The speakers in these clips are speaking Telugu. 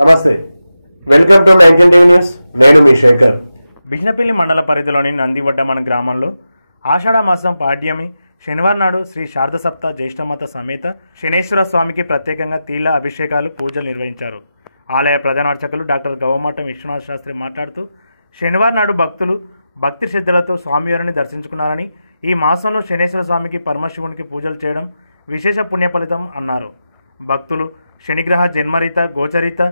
నమస్తే, వెల్కమ్ టు 19 న్యూస్. నేను మీ శేఖర్. బిజ్నపల్లి మండల పరిధిలోని నందివడ్డమన గ్రామంలో ఆషాఢ మాసం పాడ్యమి శనివారం నాడు శ్రీ శారదసప్త జ్యేష్ఠమాత సమేత శనేశ్వర స్వామికి ప్రత్యేకంగా తీళ్ల అభిషేకాలు పూజలు నిర్వహించారు. ఆలయ ప్రధాన అర్చకులు డాక్టర్ గవ్వమఠం విశ్వనాథ శాస్త్రి మాట్లాడుతూ శనివారం నాడు భక్తులు భక్తి శ్రద్ధలతో స్వామివారిని దర్శించుకున్నారని, ఈ మాసంలో శనేశ్వర స్వామికి పరమశివునికి పూజలు చేయడం విశేష పుణ్యఫలితం అన్నారు. భక్తులు శనిగ్రహ జన్మరీత గోచరిత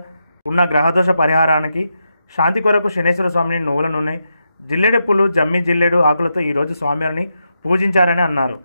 ఉన్న గ్రహదోష పరిహారానికి శాంతి కొరకు శనేశ్వర స్వామిని నువ్వుల నూనె, జిల్లెడు పూలు, జమ్మి జిల్లెడు ఆకులతో ఈరోజు స్వామివారిని పూజించారని అన్నారు.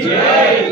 जय